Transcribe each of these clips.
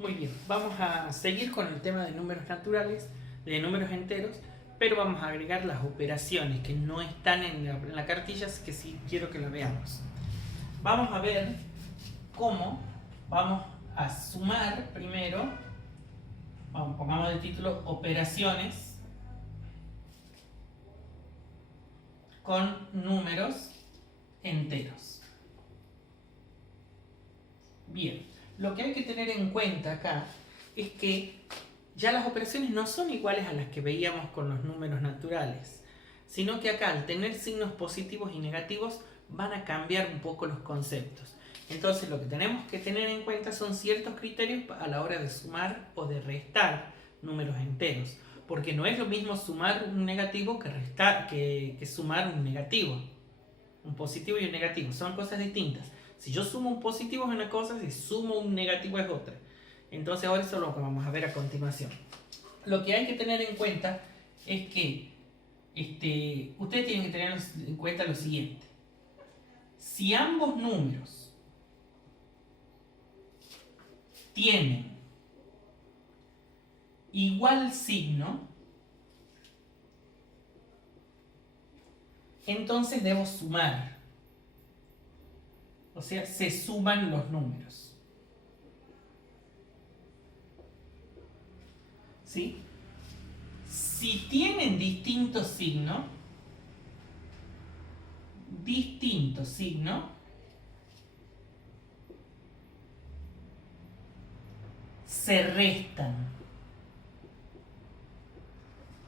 Muy bien, vamos a seguir con el tema de números naturales, de números enteros, pero vamos a agregar las operaciones que no están en la cartilla, así que sí quiero que lo veamos. Vamos a ver cómo vamos a sumar primero, pongamos de título operaciones con números enteros. Bien, lo que hay que tener en cuenta acá es que ya las operaciones no son iguales a las que veíamos con los números naturales, sino que acá al tener signos positivos y negativos van a cambiar un poco los conceptos. Entonces lo que tenemos que tener en cuenta son ciertos criterios a la hora de sumar o de restar números enteros, porque no es lo mismo sumar un negativo que sumar un negativo. Un positivo y un negativo son cosas distintas. Si yo sumo un positivo es una cosa, si sumo un negativo es otra. Entonces ahora eso es lo que vamos a ver a continuación. Lo que hay que tener en cuenta es que ustedes tienen que tener en cuenta lo siguiente. Si ambos números tienen igual signo, entonces debo sumar. O sea, se suman los números. ¿Sí? Si tienen distinto signo, se restan.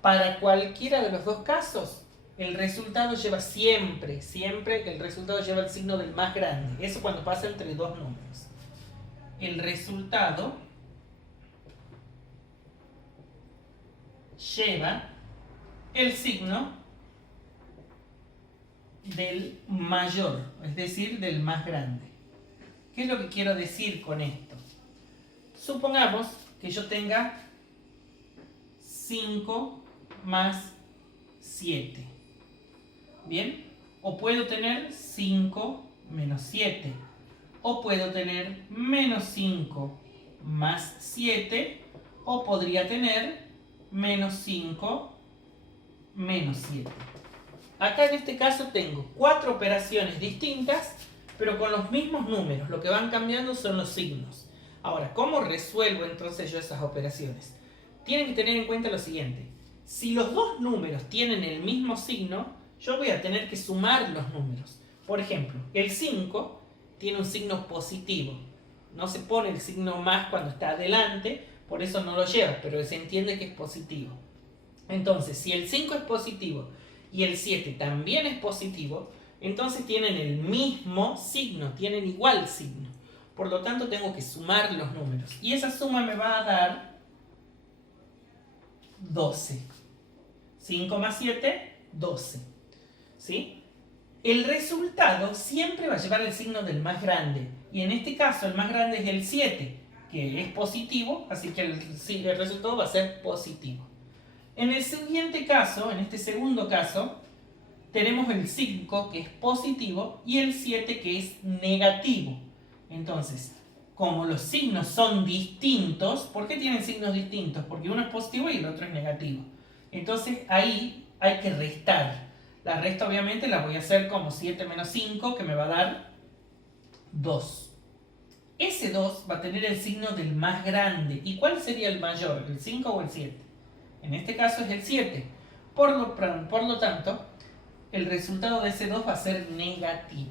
Para cualquiera de los dos casos, el resultado lleva siempre el resultado lleva el signo del más grande. Eso cuando pasa entre dos números. El resultado lleva el signo del mayor, es decir, del más grande. ¿Qué es lo que quiero decir con esto? Supongamos que yo tenga 5 más 7. ¿Bien? O puedo tener 5 menos 7. O puedo tener menos 5 más 7. O podría tener menos 5 menos 7. Acá en este caso tengo 4 operaciones distintas, pero con los mismos números. Lo que van cambiando son los signos. Ahora, ¿cómo resuelvo entonces yo esas operaciones? Tienen que tener en cuenta lo siguiente. Si los dos números tienen el mismo signo, yo voy a tener que sumar los números. Por ejemplo, el 5 tiene un signo positivo. No se pone el signo más cuando está adelante, por eso no lo lleva, pero se entiende que es positivo. Entonces, si el 5 es positivo y el 7 también es positivo, entonces tienen el mismo signo, tienen igual signo. Por lo tanto, tengo que sumar los números. Y esa suma me va a dar 12. 5 más 7, 12. ¿Sí? El resultado siempre va a llevar el signo del más grande. Y en este caso, el más grande es el 7, que es positivo, así que el resultado va a ser positivo. En el siguiente caso, en este segundo caso, tenemos el 5, que es positivo, y el 7, que es negativo. Entonces, como los signos son distintos, ¿por qué tienen signos distintos? Porque uno es positivo y el otro es negativo. Entonces, ahí hay que restar. La resta obviamente la voy a hacer como 7 menos 5, que me va a dar 2. Ese 2 va a tener el signo del más grande. ¿Y cuál sería el mayor? ¿El 5 o el 7? En este caso es el 7. Por lo tanto, el resultado de ese 2 va a ser negativo.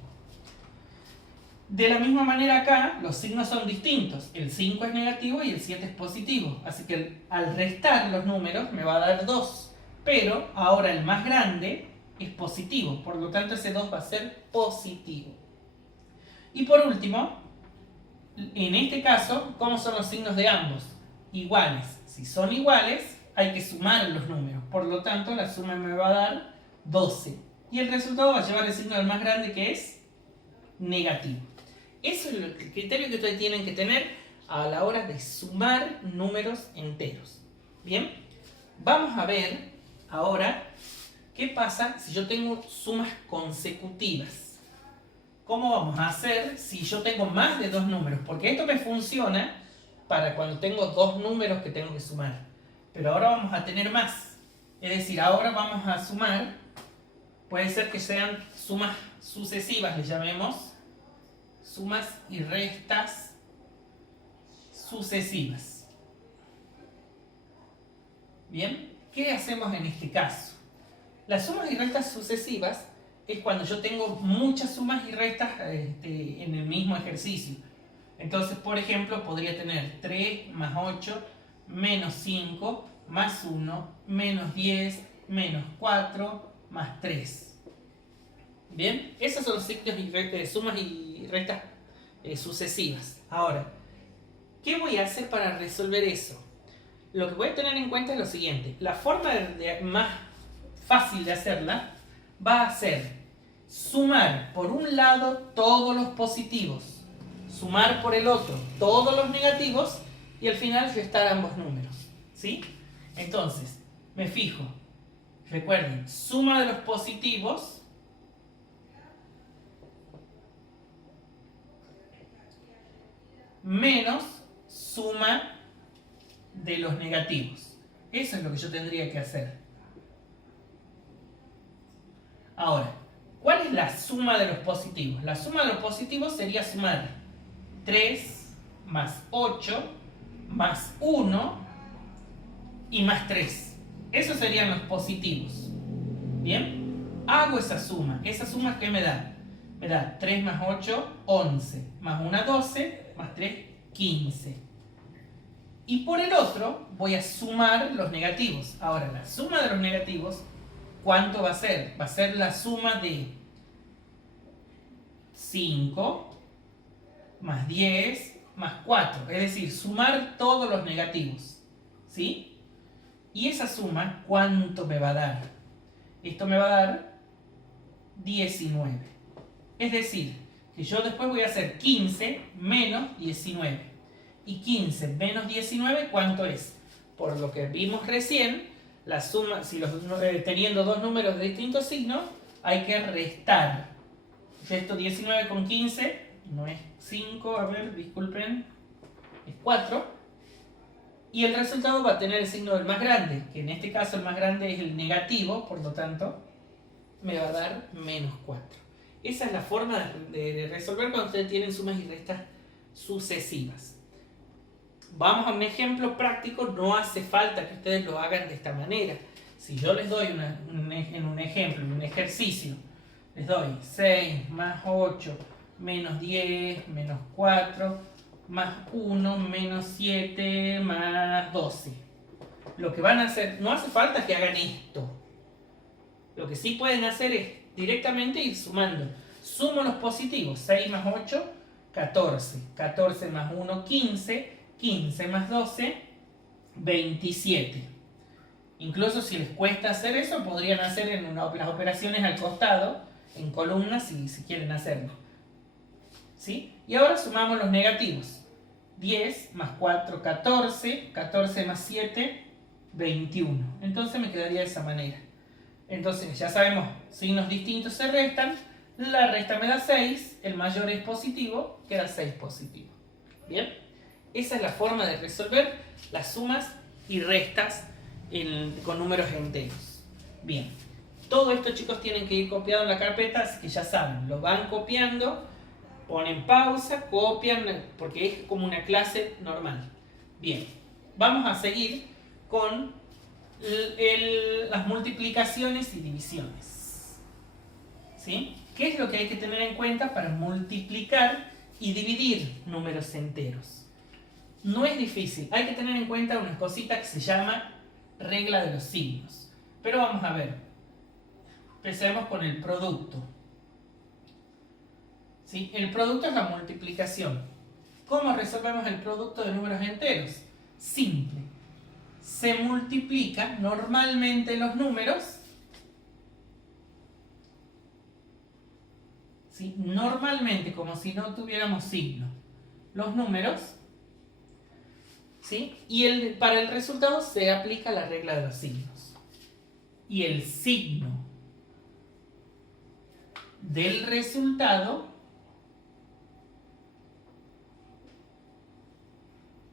De la misma manera acá, los signos son distintos. El 5 es negativo y el 7 es positivo. Así que al restar los números me va a dar 2. Pero ahora el más grande es positivo. Por lo tanto, ese 2 va a ser positivo. Y por último, en este caso, ¿cómo son los signos de ambos? Iguales. Si son iguales, hay que sumar los números. Por lo tanto, la suma me va a dar 12. Y el resultado va a llevar el signo del más grande, que es negativo. Eso es el criterio que ustedes tienen que tener a la hora de sumar números enteros. Bien, vamos a ver ahora qué pasa si yo tengo sumas consecutivas. ¿Cómo vamos a hacer si yo tengo más de dos números? Porque esto me funciona para cuando tengo dos números que tengo que sumar. Pero ahora vamos a tener más. Es decir, ahora vamos a sumar, puede ser que sean sumas sucesivas, le llamemos, sumas y restas sucesivas. Bien, ¿qué hacemos en este caso? Las sumas y restas sucesivas es cuando yo tengo muchas sumas y restas en el mismo ejercicio. Entonces, por ejemplo, podría tener 3 más 8 menos 5 más 1 menos 10 menos 4 más 3. Bien, esos son signos y sumas y restas sucesivas. Ahora, ¿qué voy a hacer para resolver eso? Lo que voy a tener en cuenta es lo siguiente. La forma más fácil de hacerla va a ser sumar por un lado todos los positivos, sumar por el otro todos los negativos y al final restar ambos números. ¿Sí? Entonces, me fijo. Recuerden, suma de los positivos menos suma de los negativos. Eso es lo que yo tendría que hacer. Ahora, ¿cuál es la suma de los positivos? La suma de los positivos sería sumar 3 más 8 más 1 y más 3. Esos serían los positivos. ¿Bien? Hago esa suma. ¿Esa suma qué me da? Me da 3 más 8, 11. Más 1, 12. Más 3, 15. Y por el otro voy a sumar los negativos. Ahora, la suma de los negativos, ¿cuánto va a ser? Va a ser la suma de 5 más 10 más 4. Es decir, sumar todos los negativos. ¿Sí? Y esa suma, ¿cuánto me va a dar? Esto me va a dar 19. Es decir, que yo después voy a hacer 15 menos 19. Y 15 menos 19, ¿cuánto es? Por lo que vimos recién, la suma, si teniendo dos números de distintos signos, hay que restar. Resto 19 con 15, no es 5, a ver, disculpen, es 4. Y el resultado va a tener el signo del más grande, que en este caso el más grande es el negativo, por lo tanto, me va a dar menos 4. Esa es la forma de resolver cuando ustedes tienen sumas y restas sucesivas. Vamos a un ejemplo práctico, no hace falta que ustedes lo hagan de esta manera. Si yo les doy en un ejemplo, en un ejercicio, les doy 6 más 8 menos 10 menos 4 más 1 menos 7 más 12. Lo que van a hacer, no hace falta que hagan esto. Lo que sí pueden hacer es directamente ir sumando. Sumo los positivos, 6 más 8, 14. 14 más 1, 15. 15 más 12, 27. Incluso si les cuesta hacer eso, podrían hacer las operaciones al costado, en columnas, si quieren hacerlo. ¿Sí? Y ahora sumamos los negativos. 10 más 4, 14. 14 más 7, 21. Entonces me quedaría de esa manera. Entonces ya sabemos, signos distintos se restan. La resta me da 6, el mayor es positivo, queda 6 positivo. ¿Bien? Esa es la forma de resolver las sumas y restas con números enteros. Bien, todo esto, chicos, tienen que ir copiado en la carpeta, así que ya saben, lo van copiando, ponen pausa, copian, porque es como una clase normal. Bien, vamos a seguir con las multiplicaciones y divisiones. ¿Sí? ¿Qué es lo que hay que tener en cuenta para multiplicar y dividir números enteros? No es difícil, hay que tener en cuenta una cosita que se llama regla de los signos. Pero vamos a ver. Empecemos con el producto. ¿Sí? El producto es la multiplicación. ¿Cómo resolvemos el producto de números enteros? Simple. Se multiplica normalmente los números. ¿Sí? Normalmente, como si no tuviéramos signo. Los números. ¿Sí? Y para el resultado se aplica la regla de los signos. Y el signo del resultado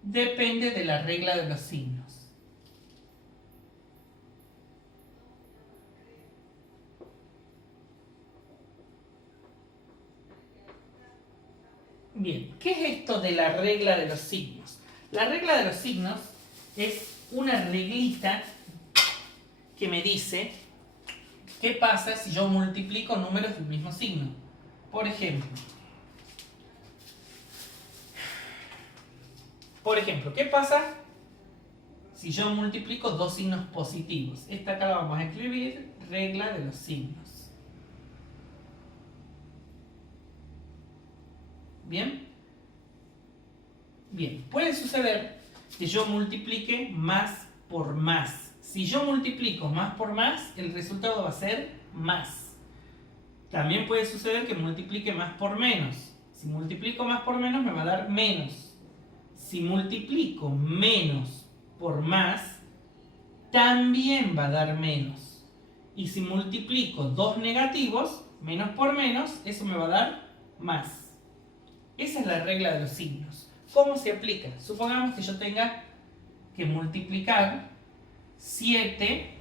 depende de la regla de los signos. Bien, ¿qué es esto de la regla de los signos? La regla de los signos es una reglita que me dice qué pasa si yo multiplico números del mismo signo. Por ejemplo, ¿qué pasa si yo multiplico dos signos positivos? Esta acá la vamos a escribir, regla de los signos. ¿Bien? Bien, puede suceder que yo multiplique más por más. Si yo multiplico más por más, el resultado va a ser más. También puede suceder que multiplique más por menos. Si multiplico más por menos, me va a dar menos. Si multiplico menos por más, también va a dar menos. Y si multiplico dos negativos, menos por menos, eso me va a dar más. Esa es la regla de los signos. ¿Cómo se aplica? Supongamos que yo tenga que multiplicar 7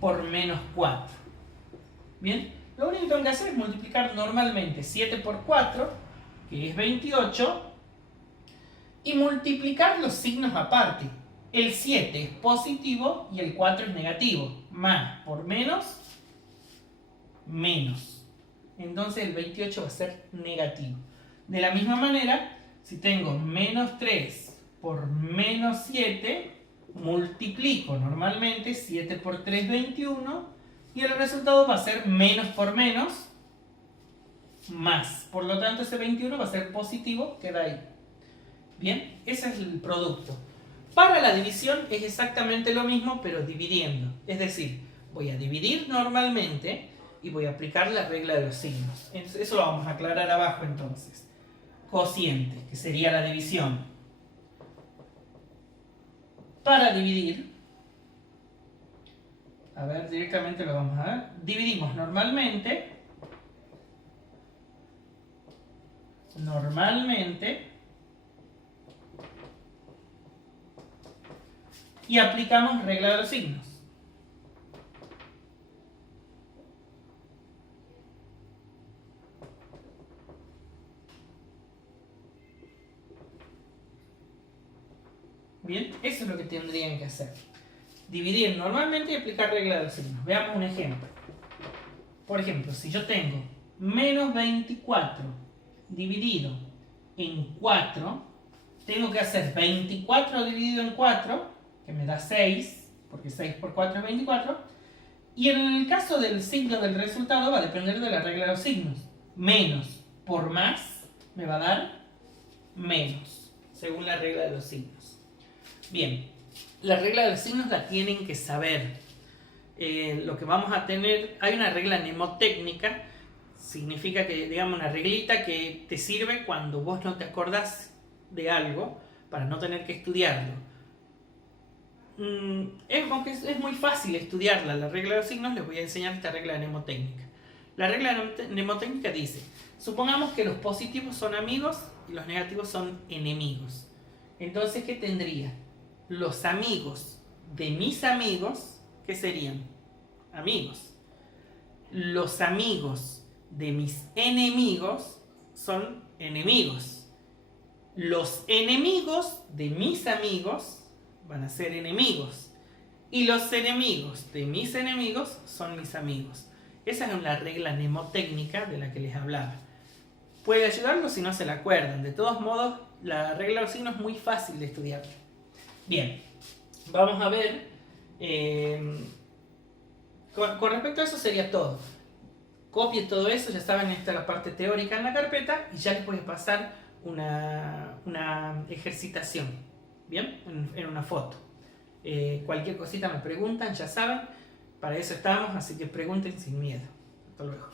por menos 4. ¿Bien? Lo único que tengo que hacer es multiplicar normalmente 7 por 4, que es 28, y multiplicar los signos aparte. El 7 es positivo y el 4 es negativo. Más por menos, menos. Entonces el 28 va a ser negativo. De la misma manera, si tengo menos 3 por menos 7, multiplico normalmente 7 por 3, 21, y el resultado va a ser menos por menos, más. Por lo tanto, ese 21 va a ser positivo, queda ahí. Bien, ese es el producto. Para la división es exactamente lo mismo, pero dividiendo. Es decir, voy a dividir normalmente y voy a aplicar la regla de los signos. Eso lo vamos a aclarar abajo entonces. Cociente, que sería la división. Para dividir, a ver, directamente lo vamos a ver. Dividimos normalmente, y aplicamos regla de los signos. Bien, eso es lo que tendrían que hacer. Dividir normalmente y aplicar regla de los signos. Veamos un ejemplo. Por ejemplo, si yo tengo menos 24 dividido en 4, tengo que hacer 24 dividido en 4, que me da 6, porque 6 por 4 es 24, y en el caso del signo del resultado va a depender de la regla de los signos. Menos por más me va a dar menos, según la regla de los signos. Bien, la regla de los signos la tienen que saber. Lo que vamos a tener, hay una regla mnemotécnica, significa que, digamos, una reglita que te sirve cuando vos no te acordás de algo para no tener que estudiarlo. Aunque es muy fácil estudiarla, la regla de los signos, les voy a enseñar esta regla mnemotécnica. La regla mnemotécnica dice, supongamos que los positivos son amigos y los negativos son enemigos. Entonces, ¿qué tendría? Los amigos de mis amigos, ¿qué serían? Amigos. Los amigos de mis enemigos son enemigos. Los enemigos de mis amigos van a ser enemigos. Y los enemigos de mis enemigos son mis amigos. Esa es la regla mnemotécnica de la que les hablaba. Puede ayudarlos si no se la acuerdan. De todos modos, la regla de los signos es muy fácil de estudiar. Bien, vamos a ver. Con respecto a eso sería todo. Copien todo eso, ya saben, esta es la parte teórica en la carpeta y ya les voy a pasar una ejercitación, ¿bien? En una foto. Cualquier cosita me preguntan, ya saben, para eso estamos, así que pregunten sin miedo. Hasta luego.